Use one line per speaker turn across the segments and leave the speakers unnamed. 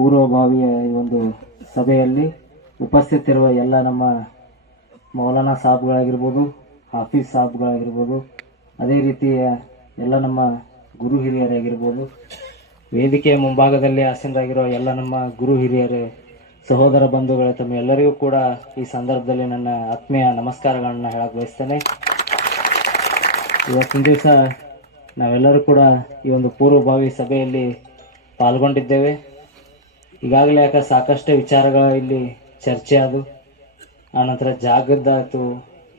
ಪೂರ್ವಭಾವಿಯ ಈ ಒಂದು ಸಭೆಯಲ್ಲಿ ಉಪಸ್ಥಿತಿರುವ ಎಲ್ಲ ನಮ್ಮ ಮೌಲಾನಾ ಸಾಬ್ಗಳಾಗಿರ್ಬೋದು ಹಾಫೀಸ್ ಸಾಬ್ಗಳಾಗಿರ್ಬೋದು, ಅದೇ ರೀತಿಯ ಎಲ್ಲ ನಮ್ಮ ಗುರು ಹಿರಿಯರಾಗಿರ್ಬೋದು, ವೇದಿಕೆಯ ಮುಂಭಾಗದಲ್ಲಿ ಆಸೀನರಾಗಿರೋ ಎಲ್ಲ ನಮ್ಮ ಗುರು ಹಿರಿಯರೇ, ಸಹೋದರ ಬಂಧುಗಳೇ, ತಮ್ಮ ಎಲ್ಲರಿಗೂ ಕೂಡ ಈ ಸಂದರ್ಭದಲ್ಲಿ ನನ್ನ ಆತ್ಮೀಯ ನಮಸ್ಕಾರಗಳನ್ನ ಹೇಳಕ್ ಬಯಸ್ತೇನೆ. ಇವತ್ತಿನ ದಿವಸ ನಾವೆಲ್ಲರೂ ಕೂಡ ಈ ಒಂದು ಪೂರ್ವಭಾವಿ ಸಭೆಯಲ್ಲಿ ಪಾಲ್ಗೊಂಡಿದ್ದೇವೆ. ಈಗಾಗಲೇ ಯಾಕ ಸಾಕಷ್ಟು ವಿಚಾರಗಳು ಇಲ್ಲಿ ಚರ್ಚೆ ಆದವು ಆನಂತರ ಜಾಗದ್ದಾಯ್ತು,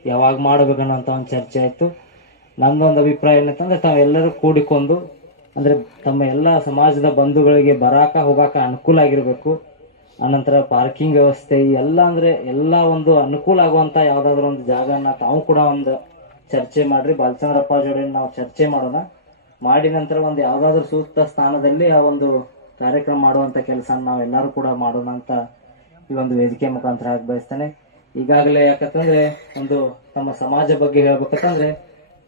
ಯಾವಾಗ ಮಾಡಬೇಕನ್ನೋಂಥ ಒಂದು ಚರ್ಚೆ ಆಯಿತು. ನಂದೊಂದು ಅಭಿಪ್ರಾಯ ಏನಂತಂದ್ರೆ ತಾವೆಲ್ಲರೂ ಕೂಡಿಕೊಂಡು, ಅಂದ್ರೆ ತಮ್ಮ ಎಲ್ಲ ಸಮಾಜದ ಬಂಧುಗಳಿಗೆ ಬರಾಕ ಹೋಗಾಕ ಅನುಕೂಲ ಆಗಿರಬೇಕು. ಆನಂತರ ಪಾರ್ಕಿಂಗ್ ವ್ಯವಸ್ಥೆ, ಎಲ್ಲ ಅಂದ್ರೆ ಎಲ್ಲ ಒಂದು ಅನುಕೂಲ ಆಗುವಂತ ಯಾವ್ದಾದ್ರು ಒಂದು ಜಾಗನ ತಾವು ಕೂಡ ಒಂದು ಚರ್ಚೆ ಮಾಡ್ರಿ. ಬಾಲಚಂದ್ರಪ್ಪ ಜೋಡಿ ನಾವು ಚರ್ಚೆ ಮಾಡೋಣ. ಮಾಡಿ ನಂತರ ಒಂದು ಯಾವ್ದಾದ್ರು ಸೂಕ್ತ ಸ್ಥಾನದಲ್ಲಿ ಆ ಒಂದು ಕಾರ್ಯಕ್ರಮ ಮಾಡುವಂತ ಕೆಲಸ ನಾವೆಲ್ಲರೂ ಕೂಡ ಮಾಡೋಣ ಅಂತ ಈ ಒಂದು ವೇದಿಕೆ ಮುಖಾಂತರ ಆಗಿ ಬಯಸ್ತೇನೆ. ಈಗಾಗಲೇ ಯಾಕಂತಂದ್ರೆ ಒಂದು ತಮ್ಮ ಸಮಾಜ ಬಗ್ಗೆ ಹೇಳ್ಬೇಕಂತಂದ್ರೆ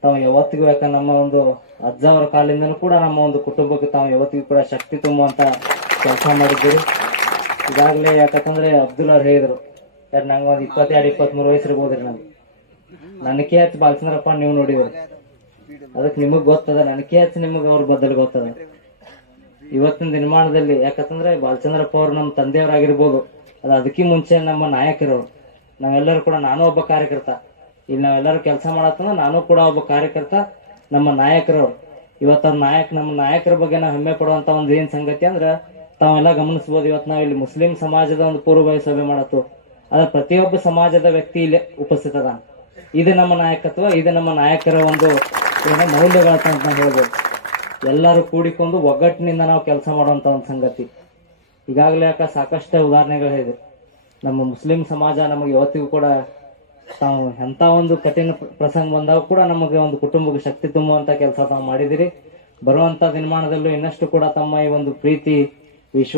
ತಾವು ಯಾವತ್ತಿಗೂ ಯಾಕ ನಮ್ಮ ಒಂದು ಅಜ್ಜ ಅವರ ಕೂಡ ನಮ್ಮ ಒಂದು ಕುಟುಂಬಕ್ಕೆ ತಾವು ಯಾವತ್ತಿಗೂ ಕೂಡ ಶಕ್ತಿ ತುಂಬುವಂತ ಕೆಲಸ ಮಾಡಿದ್ದೀರಿ. ಈಗಾಗಲೇ ಯಾಕಂತಂದ್ರೆ ಅಬ್ದುಲ್ ಅವ್ರು ಹೇಳಿದ್ರು, ಯಾರು ನಂಗೆ ಒಂದು ಇಪ್ಪತ್ತೆರಡು, ಇಪ್ಪತ್ಮೂರು ವಯಸ್ಸಿಗೆ ಹೋದ್ರಿ ನಂಗೆ. ನನಗೆ ಹಚ್ಚಿ ಬಾಲಚಂದ್ರಪ್ಪ ನೀವು ನೋಡಿದ್ರು ಅದಕ್ಕೆ ನಿಮಗ್ ಗೊತ್ತದ ನನಗೆ ಹಚ್ಚಿ ನಿಮಗ್ ಅವ್ರ ಬದಲು ಗೊತ್ತದ. ಇವತ್ತಿನ ನಿರ್ಮಾಣದಲ್ಲಿ, ಯಾಕಂತಂದ್ರೆ ಬಾಲಚಂದ್ರಪ್ಪ ಅವರು ನಮ್ಮ ತಂದೆಯವರಾಗಿರ್ಬೋದು, ಅದು ಅದಕ್ಕೆ ಮುಂಚೆ ನಮ್ಮ ನಾಯಕರು, ನಾವೆಲ್ಲರೂ ಕೂಡ ನಾನು ಒಬ್ಬ ಕಾರ್ಯಕರ್ತ. ಇಲ್ಲಿ ನಾವೆಲ್ಲರೂ ಕೆಲಸ ಮಾಡತ್ತಂದ್ರೆ ನಾನು ಕೂಡ ಒಬ್ಬ ಕಾರ್ಯಕರ್ತ, ನಮ್ಮ ನಾಯಕರು. ಇವತ್ತ ನಾಯಕ, ನಮ್ಮ ನಾಯಕರ ಬಗ್ಗೆ ನಾವು ಹೆಮ್ಮೆ ಪಡುವಂತ ಒಂದು ಏನ್ ಸಂಗತಿ ಅಂದ್ರೆ, ತಾವೆಲ್ಲ ಗಮನಿಸಬಹುದು ಇವತ್ತು ನಾವು ಇಲ್ಲಿ ಮುಸ್ಲಿಂ ಸಮಾಜದ ಒಂದು ಪೂರ್ವಭಾವಿ ಸಭೆ ಮಾಡತ್ತು. ಅದ್ರ ಪ್ರತಿಯೊಬ್ಬ ಸಮಾಜದ ವ್ಯಕ್ತಿ ಇಲ್ಲಿ ಉಪಸ್ಥಿತದ. ಇದು ನಮ್ಮ ನಾಯಕತ್ವ, ಇದು ನಮ್ಮ ನಾಯಕರ ಒಂದು ಏನೋ ಮೌಲ್ಯಗಳ ಹೇಳ್ಬೋದು. ಎಲ್ಲರೂ ಕೂಡಿಕೊಂಡು ಒಗ್ಗಟ್ಟಿನಿಂದ ನಾವು ಕೆಲಸ ಮಾಡುವಂತ ಒಂದು ಸಂಗತಿ. ಈಗಾಗಲೇ ಯಾಕ ಸಾಕಷ್ಟು ಉದಾಹರಣೆಗಳು ಹೇಳಿದೆ ನಮ್ಮ ಮುಸ್ಲಿಂ ಸಮಾಜ ನಮಗೆ ಇವತ್ತಿಗೂ ಕೂಡ ತಾವು ಎಂತ ಒಂದು ಕಠಿಣ ಪ್ರಸಂಗ ಬಂದಾಗ ಕೂಡ ನಮಗೆ ಒಂದು ಕುಟುಂಬಕ್ಕೆ ಶಕ್ತಿ ತುಂಬುವಂತ ಕೆಲಸ ತಾವು ಮಾಡಿದಿರಿ. ಬರುವಂತ ದಿನಮಾನದಲ್ಲೂ ಇನ್ನಷ್ಟು ಕೂಡ ತಮ್ಮ ಈ ಒಂದು ಪ್ರೀತಿ